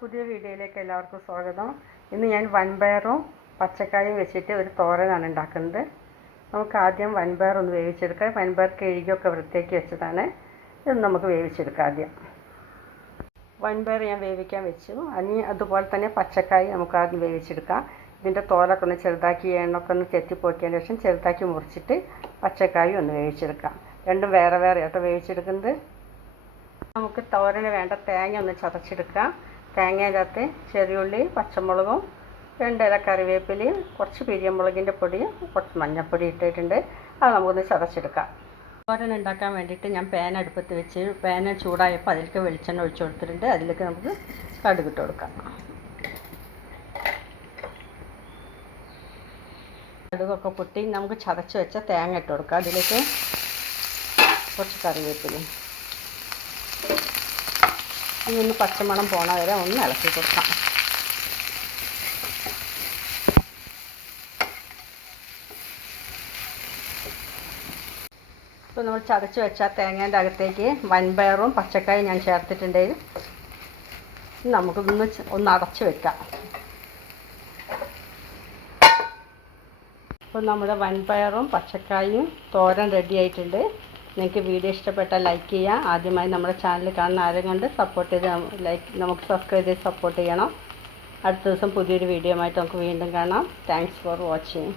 പുതിയ വീഡിയോയിലേക്ക് എല്ലാവർക്കും സ്വാഗതം. ഇന്ന് ഞാൻ വൻപയറും പച്ചക്കായും വെച്ചിട്ട് ഒരു തോരനാണ് ഉണ്ടാക്കുന്നത്. നമുക്ക് ആദ്യം വൻപയർ ഒന്ന് വേവിച്ചെടുക്കാം. വൻപയർ കിഴികൊക്കെ വൃത്തിയാക്കി വെച്ചതാണ്. ഇത് നമുക്ക് വേവിച്ചെടുക്കാം ആദ്യം. വൻപയർ ഞാൻ വേവിക്കാൻ വെച്ചു. അനി അതുപോലെ തന്നെ പച്ചക്കായി നമുക്ക് ആദ്യം വേവിച്ചെടുക്കാം. ഇതിന്റെ തോലൊക്കെ ഒന്ന് ചെറുതാക്കി എണ്ണൊക്കെ ഒന്ന് തെറ്റിപ്പോക്കിയതിന് ശേഷം ചെറുതാക്കി മുറിച്ചിട്ട് പച്ചക്കായും ഒന്ന് വേവിച്ചെടുക്കാം. രണ്ടും വേറെ വേറെ ആയിട്ട് വേവിച്ചെടുക്കുന്നത്. നമുക്ക് തോരന് വേണ്ട തേങ്ങ ഒന്ന് ചതച്ചെടുക്കാം. തേങ്ങയിനകത്ത് ചെറിയുള്ളി പച്ചമുളകും രണ്ട് ഇല കറിവേപ്പിലയും കുറച്ച് പിരിയമുളകിന്റെ പൊടിയും കുറച്ച് മഞ്ഞൾപ്പൊടി ഇട്ടിട്ടുണ്ട്. അത് നമുക്കൊന്ന് ചതച്ചെടുക്കാം. തോരൻ ഉണ്ടാക്കാൻ വേണ്ടിയിട്ട് ഞാൻ പാൻ അടുപ്പത്ത് വെച്ച് പാൻ ചൂടായപ്പോൾ അതിലേക്ക് വെളിച്ചെണ്ണ ഒഴിച്ചു കൊടുത്തിട്ടുണ്ട്. അതിലേക്ക് നമുക്ക് കടുക് ഇട്ട് കൊടുക്കാം. കടുകൊക്കെ പൊട്ടി നമുക്ക് ചതച്ച് വെച്ച തേങ്ങ ഇട്ട് കൊടുക്കാം. അതിലേക്ക് കുറച്ച് കറിവേപ്പിലയും. ഇനി പച്ചമണം പോണ വരെ ഒന്ന് ഇളക്കി കൊടുക്കാം. ഇപ്പോൾ നമ്മൾ ചതച്ച് വെച്ച തേങ്ങേന്റെ അകത്തേക്ക് വൻപയറും പച്ചക്കായും ഞാൻ ചേർത്തിട്ടുണ്ട്. നമുക്ക് ഒന്ന് ഒന്ന് അടച്ച് വെക്കാം. ഇപ്പോൾ നമ്മുടെ വൻപയറും പച്ചക്കായും തോരൻ റെഡി ആയിട്ടുണ്ട്. നിങ്ങൾക്ക് വീഡിയോ ഇഷ്ടപ്പെട്ടാൽ ലൈക്ക് ചെയ്യുക. ആദ്യമായി നമ്മുടെ ചാനൽ കാണുന്ന ആരും കൊണ്ട് സപ്പോർട്ട് ചെയ്ത് ലൈക്ക് നമുക്ക് സബ്സ്ക്രൈബ് ചെയ്ത് സപ്പോർട്ട് ചെയ്യണം. അടുത്ത ദിവസം പുതിയൊരു വീഡിയോ ആയിട്ട് നമുക്ക് വീണ്ടും കാണാം. Thanks for watching